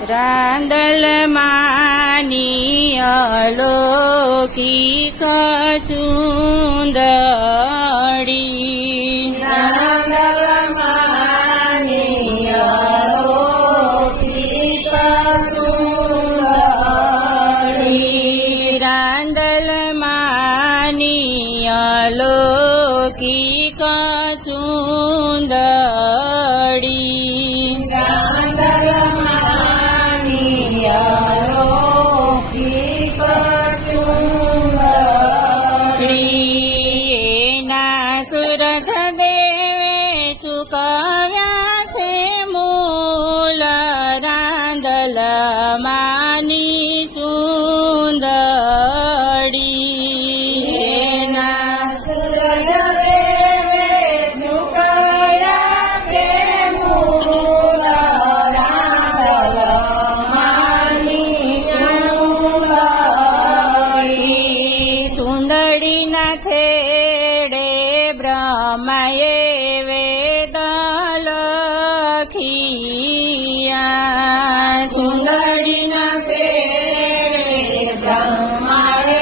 રાંદલ માની અલોકિક ચુંદર માએ વેદ લખિયા સુંદરીના શેરે બ્રહ્માએ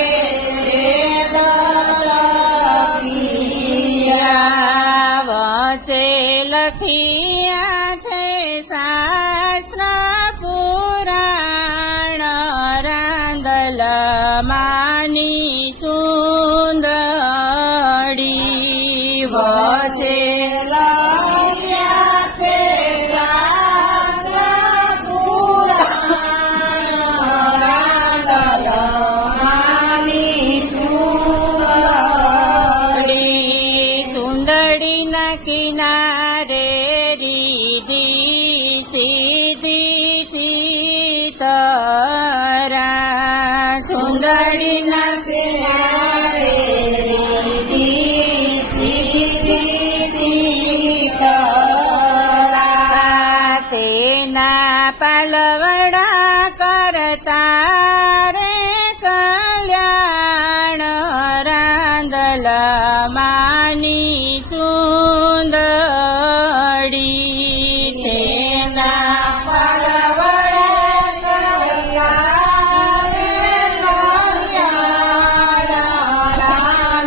લખિયા છે સા Marina.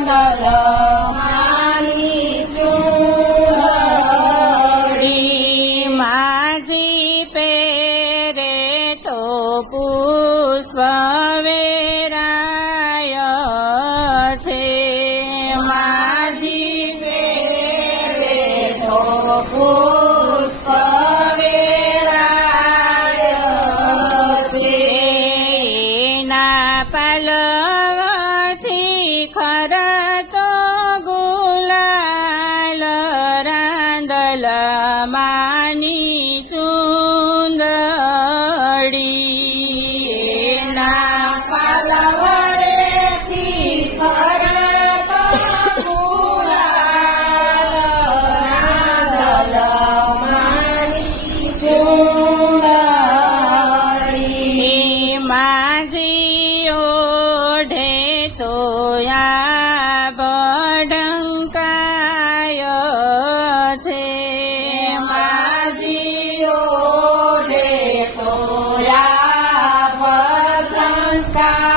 કલમાની ચૂહડી માજી પેરે તો પુષ્પ વેરાય છે. માજી માની ચુંદડી ના પાલવડે થી ફરતા માની ચુંદડી Santa.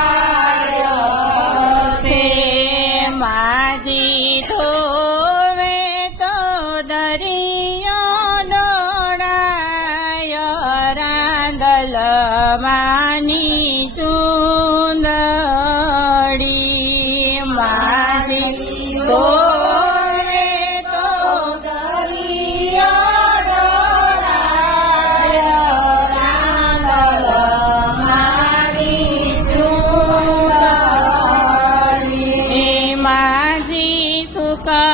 का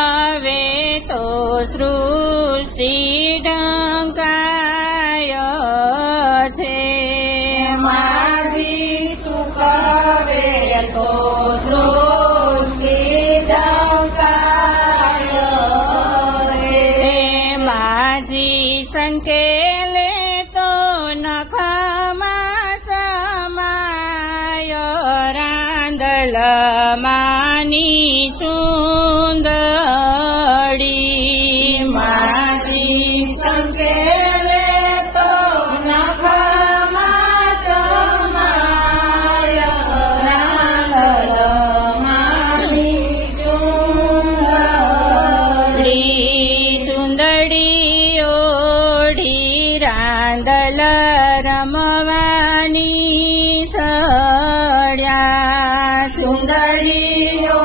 કાંદલ રમવાની સડ્યા સુંદરીઓ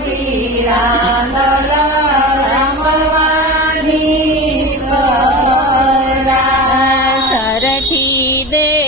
કાંદલ રમવાની સરખી દે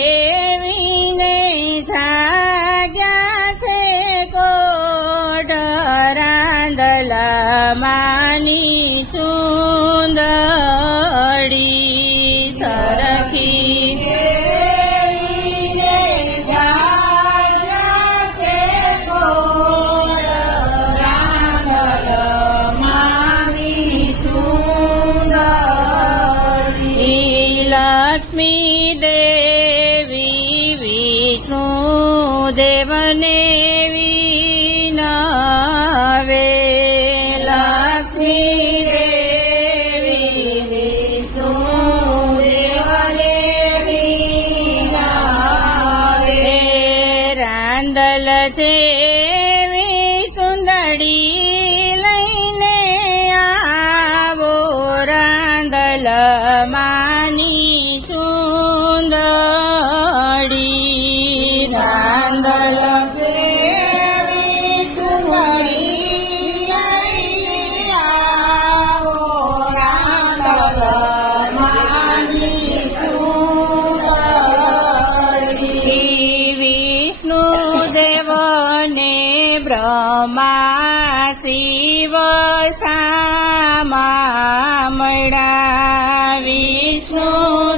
Krishna.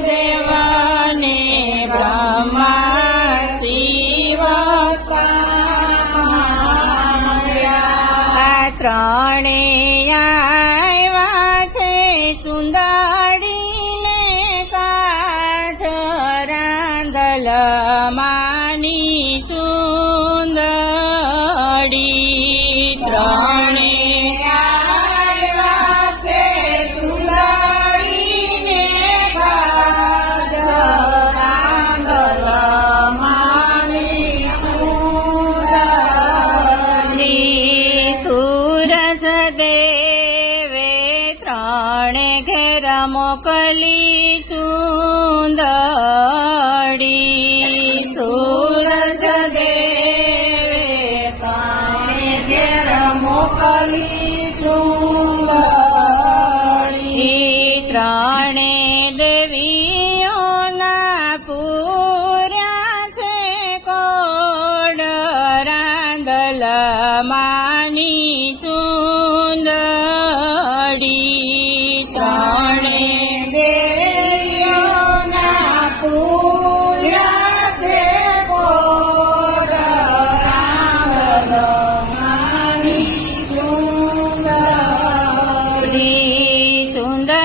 કરી ત્રણે દેવીઓના પૂર્યા છે કોડ રાંદલ માની છું Sunda